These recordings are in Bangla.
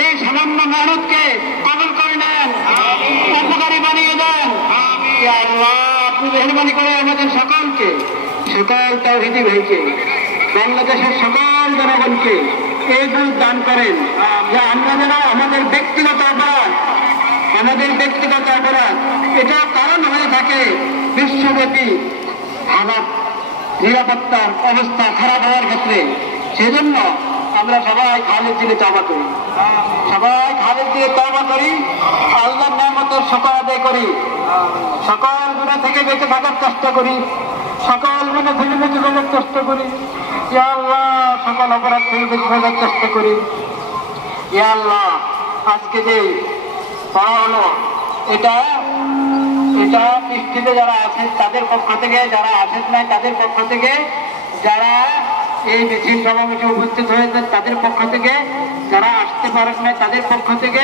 এই সামান্য মেহনতকে কবুল করে নেন, উপকারী বানিয়ে দেন। আল্লাহ আপনি মেহরবানি করে আমাদের সকলকে, সকল তাওহীদি ভাইকে, বাংলাদেশের সকল জনগণকে এই বুঝ দান করেন যে আমরা যেন আমাদের ব্যক্তিগত অপরাধ এটা কারণ হয়ে থাকে বিশ্বব্যাপী হালাত নিরাপত্তার অবস্থা খারাপ হওয়ার ক্ষেত্রে। সেজন্য আমরা সবাই খালেদ দিলে তওবা করি, আল্লাহর নিয়ামতের শুকর আদায় করি, সকল গুনাহ থেকে বেঁচে থাকার চেষ্টা করি, সকল গুনাহ থেকে বেঁচে থাকার চেষ্টা করি। ইয়া আল্লাহ সকল অপরাধ থেকে বেঁচে থাকার চেষ্টা করি। ইয়া আল্লাহ আজকে যে পড়া হলো এটা পৃষ্ঠিতে যারা আছে তাদের পক্ষ থেকে, যারা আসেন নাই তাদের পক্ষ থেকে, যারা এই মিছিল সমাবেশে উপস্থিত হয়েছেন তাদের পক্ষ থেকে, যারা আসতে পারেন নাই তাদের পক্ষ থেকে,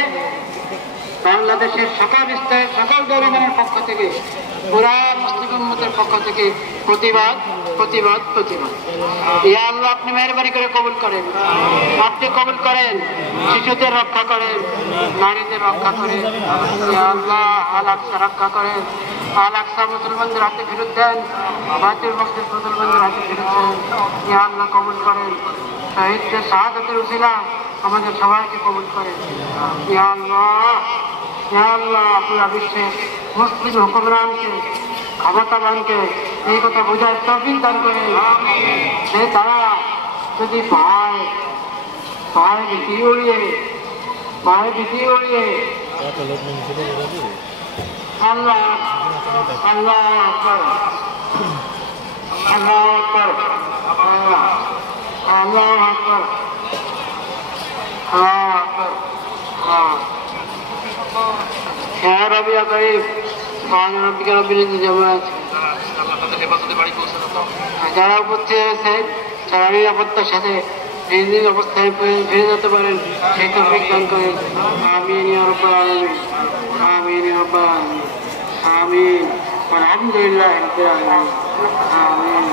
বাংলাদেশের সকল স্তরের সকল জনগণের পক্ষ থেকে, পুরা মুসলিম উম্মতের পক্ষ থেকে প্রতিবাদ। ইয়া আল্লাহ আপনি মেহরবানি করে কবুল করেন, আপনি কবুল করেন, শিশুদের রক্ষা করেন, নারীদের রক্ষা করেন। ইয়া আল্লাহ আল-আকসা রক্ষা করেন, আল-আকসা মুসলমানদের হাতে ফেরত দেন, বাইতুল মাকদিস মুসলমানদের হাতে ফেরত দেন। ইয়া আল্লাহ কবুল করেন, শহীদদের শাহাদাতের উসিলা আমাদের সবাইকে কবুল করেন। ইয়া আল্লাহ পুরা বিশ্বের মুসলিম হুকুমরানকে, ক্ষমতাবানকে এই কথা বোঝার তৌফিক দান করেন যে তারা যদি ভয় ভীতি উড়িয়ে আল্লাহ আকবার, يا رب يا قريب سبحان ربك رب العزة عما যারা উপস্থিত হয়েছে যারা নিরাপত্তার সাথে নিজ অবস্থায় ফিরে যেতে পারেন সেই তৌফিক দান করেন। আমিন ইয়া রাব্বাল আলামিন, আমিন ইয়া রাব্বাল আলামিন, আমিন। আলহামদুলিল্লাহ রাব্বিল আলামিন, আমিন।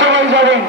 সবাই যাবেন।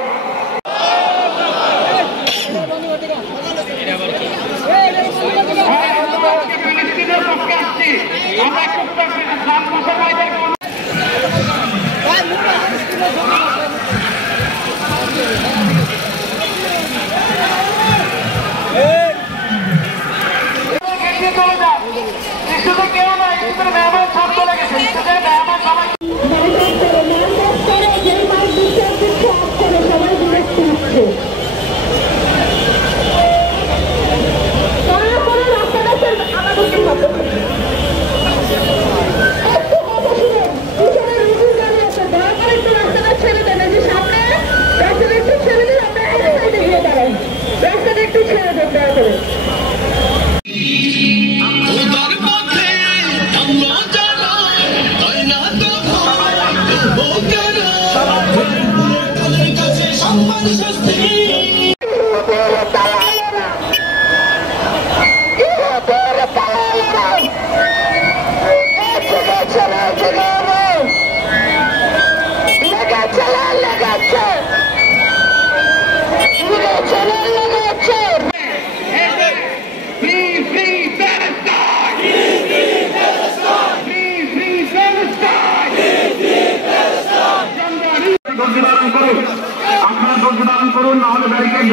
আপনারা দোষ ধারণ করুন, না হলে ব্যারিকেড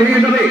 ভেঙে যাবে।